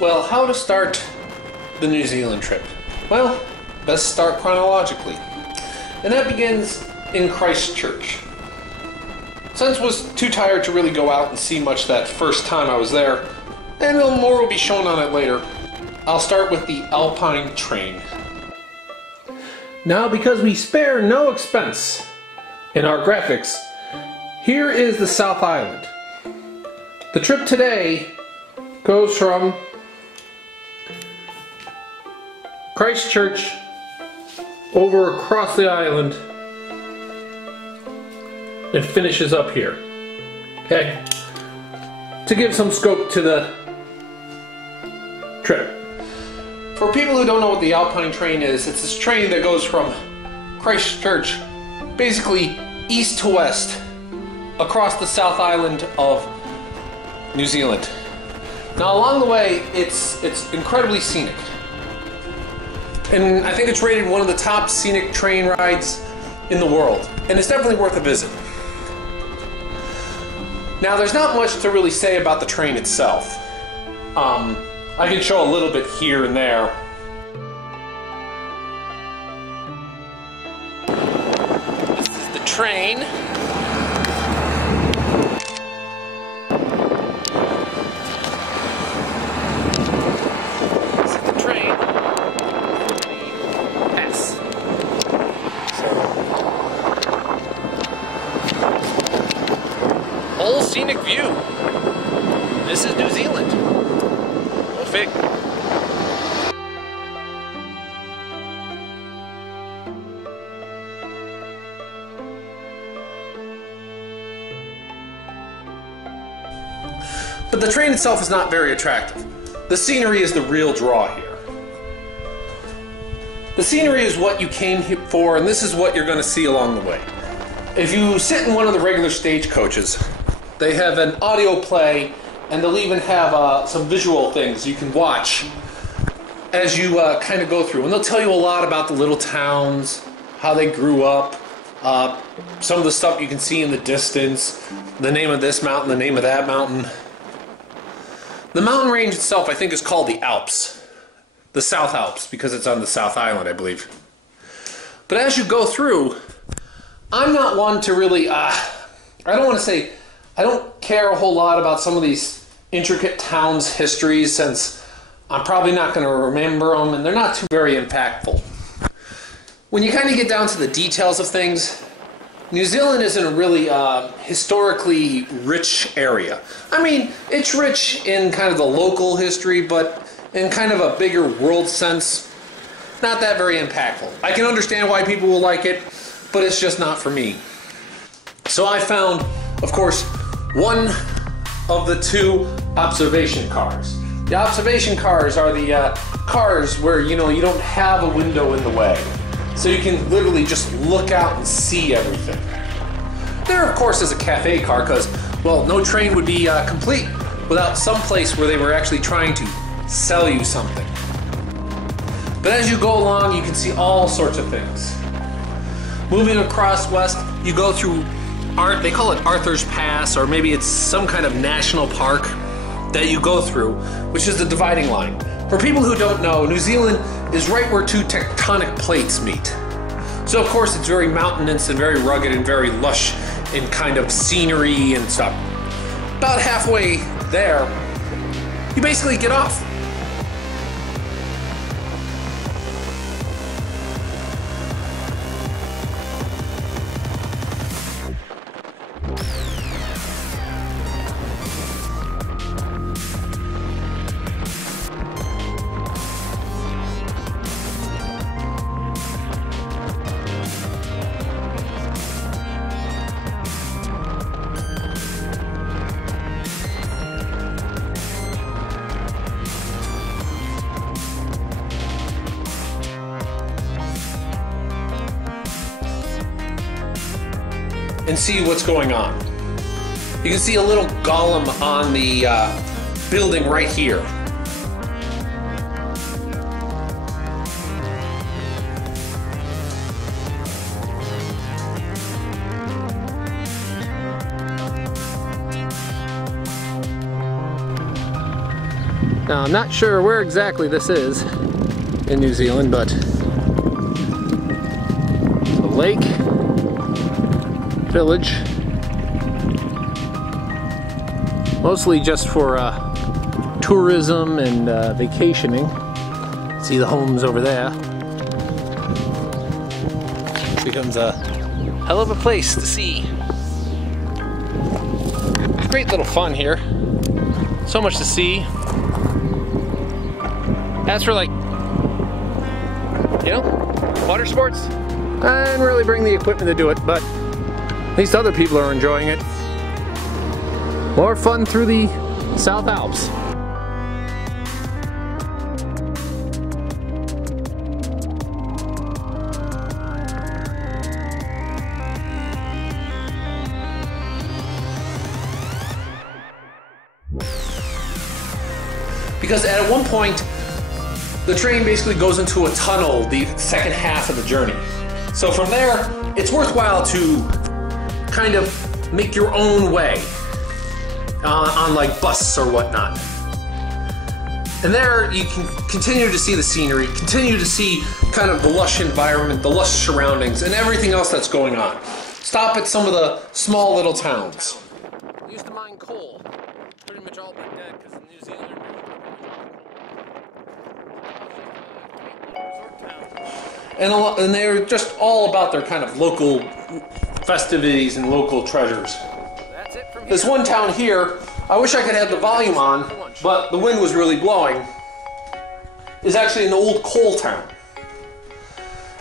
Well, how to start the New Zealand trip? Well, best start chronologically. And that begins in Christchurch. Since I was too tired to really go out and see much that first time I was there, and more will be shown on it later, I'll start with the Alpine Train. Now, because we spare no expense in our graphics, here is the South Island. The trip today goes from Christchurch over across the island and finishes up here. Okay? To give some scope to the trip. For people who don't know what the Alpine Train is, it's this train that goes from Christchurch, basically east to west, across the South Island of New Zealand. Now along the way, it's incredibly scenic. And I think it's rated one of the top scenic train rides in the world. And it's definitely worth a visit. Now there's not much to really say about the train itself. I can show a little bit here and there. This is the train. This is the train. Pass. Whole Scenic View. This is New Zealand. Go fig. But the train itself is not very attractive. The scenery is the real draw here. The scenery is what you came here for, and this is what you're going to see along the way. If you sit in one of the regular stagecoaches, they have an audio play, and they'll even have some visual things you can watch as you kind of go through. And they'll tell you a lot about the little towns, how they grew up, some of the stuff you can see in the distance, the name of this mountain, the name of that mountain. The mountain range itself, I think, is called the Alps. The South Alps, because it's on the South Island, I believe. But as you go through, I'm not one to really, I don't want to say, I don't care a whole lot about some of these intricate towns' histories, since I'm probably not going to remember them, and they're not too very impactful. When you kind of get down to the details of things, New Zealand isn't a really historically rich area. I mean, it's rich in kind of the local history, but in kind of a bigger world sense, not that very impactful. I can understand why people will like it, but it's just not for me. So I found, of course, one of the two observation cars. The observation cars are the cars where, you don't have a window in the way. So you can literally just look out and see everything. There, of course, is a cafe car because, well, no train would be complete without some place where they were actually trying to sell you something. But as you go along, you can see all sorts of things. Moving across west, you go through they call it Arthur's Pass, or maybe it's some kind of national park that you go through, which is the dividing line. For people who don't know, New Zealand is right where two tectonic plates meet. So of course it's very mountainous and very rugged and very lush in kind of scenery and stuff. About halfway there, you basically get off. And see what's going on. You can see a little golem on the building right here. Now, I'm not sure where exactly this is in New Zealand, but it's a lake, village, mostly just for tourism and vacationing. See the homes over there. Becomes a hell of a place to see. It's great little fun here. So much to see. As for, like, you know, water sports, I didn't really bring the equipment to do it, but at least other people are enjoying it. More fun through the South Alps. Because at one point, the train basically goes into a tunnel the second half of the journey. So from there, it's worthwhile to kind of make your own way on like bus or whatnot. And there you can continue to see the scenery, continue to see kind of the lush environment, the lush surroundings, and everything else that's going on. Stop at some of the small little towns. I used to mine coal. Pretty much all been dead because New Zealand. And they're just all about their kind of local festivities and local treasures. This one town here, I wish I could have the volume on, but the wind was really blowing, is actually an old coal town.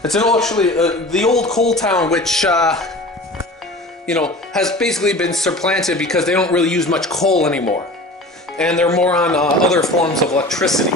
It's actually the old coal town, which you know, has basically been supplanted because they don't really use much coal anymore, and they're more on other forms of electricity.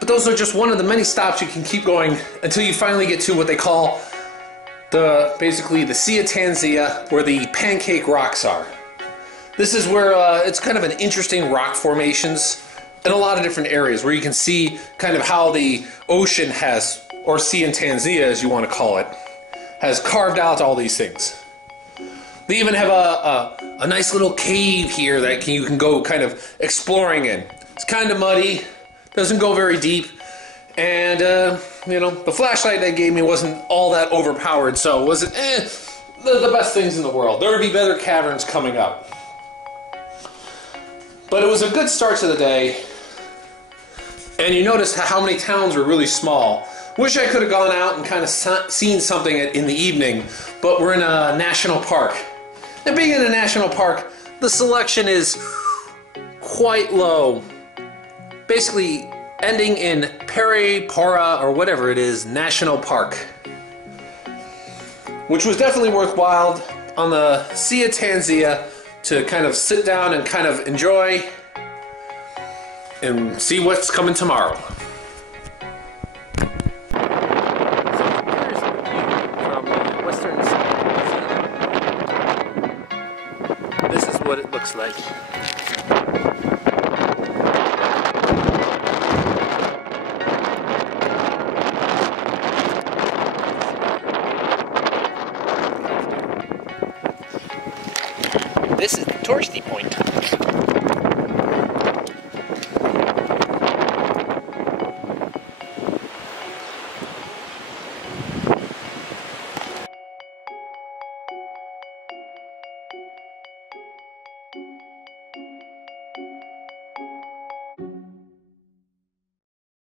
But those are just one of the many stops you can keep going until you finally get to what they call basically the Sea of Tanzania, where the pancake rocks are. This is where it's kind of an interesting rock formations in a lot of different areas where you can see kind of how the ocean has, or Sea in Tanzania as you want to call it, has carved out all these things. They even have a nice little cave here that you can go kind of exploring in. It's kind of muddy. Doesn't go very deep, and you know, the flashlight they gave me wasn't all that overpowered, so it wasn't the best things in the world. There would be better caverns coming up. But it was a good start to the day, and you notice how many towns were really small. Wish I could have gone out and kind of seen something in the evening, but we're in a national park. And being in a national park, the selection is quite low. Basically ending in Pora or whatever it is, National Park. Which was definitely worthwhile on the Sea of Tanzania to kind of sit down and kind of enjoy and see what's coming tomorrow. From Western New Zealand. This is what it looks like.